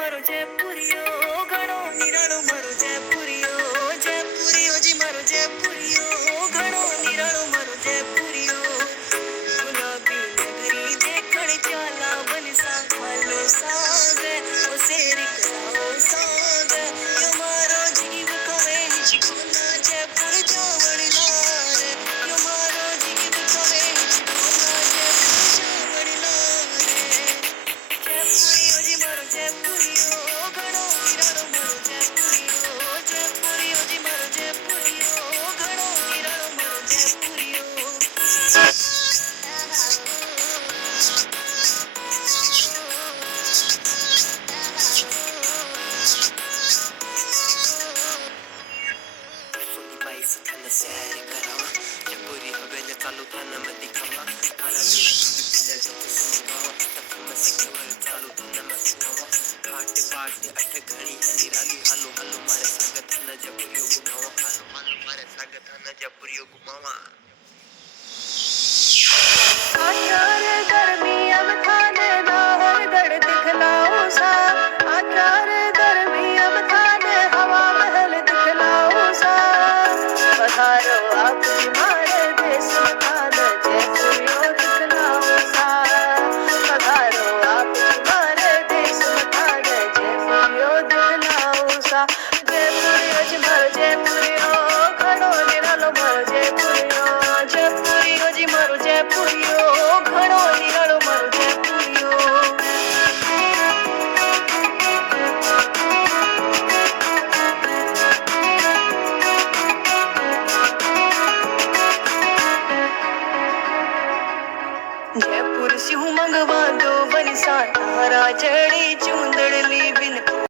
મારો જયપુરિયો ઘણો નિરાળો મારો જયપુરિયો જી મારો જયપુરિયો ઘણો નિરાળો મારો જયપુરિયો ગુલાબી નગરી દેખણ ચાલા બનસા ખાલો સાગે ઓ શેરી કરાવો સાગે યો મારો જીવ કવે નિચકોના જયપુર જોવણલા રે યો મારો જીવ કવે નિચકોના જયપુર જોવણલા રે જયપુરિયો જી મારો જયપુરિયો ઘણો નિરાળો મારો જયપુરિયો જી મારો જયપુરિયો ઘણો નિરાળો મારો જયપુરિયો સુનીબાઈ સથાને શહેર કરાવા જયપુરી હવેલે ચાલુ થાના મત દિખાવા તારા દિલ જપ સુનગાવા તફમ સે કેવલ ચાલુ થાના મત સુનાવા ઘાટ બાટ અઠ ઘણી નિરાલી હાલો હાલો મારે સ્વાગત થાના જયપુરિયો ગુમાવા હાલો હાલો મારે સ્વાગત થાના જયપુરિયો ગુમાવા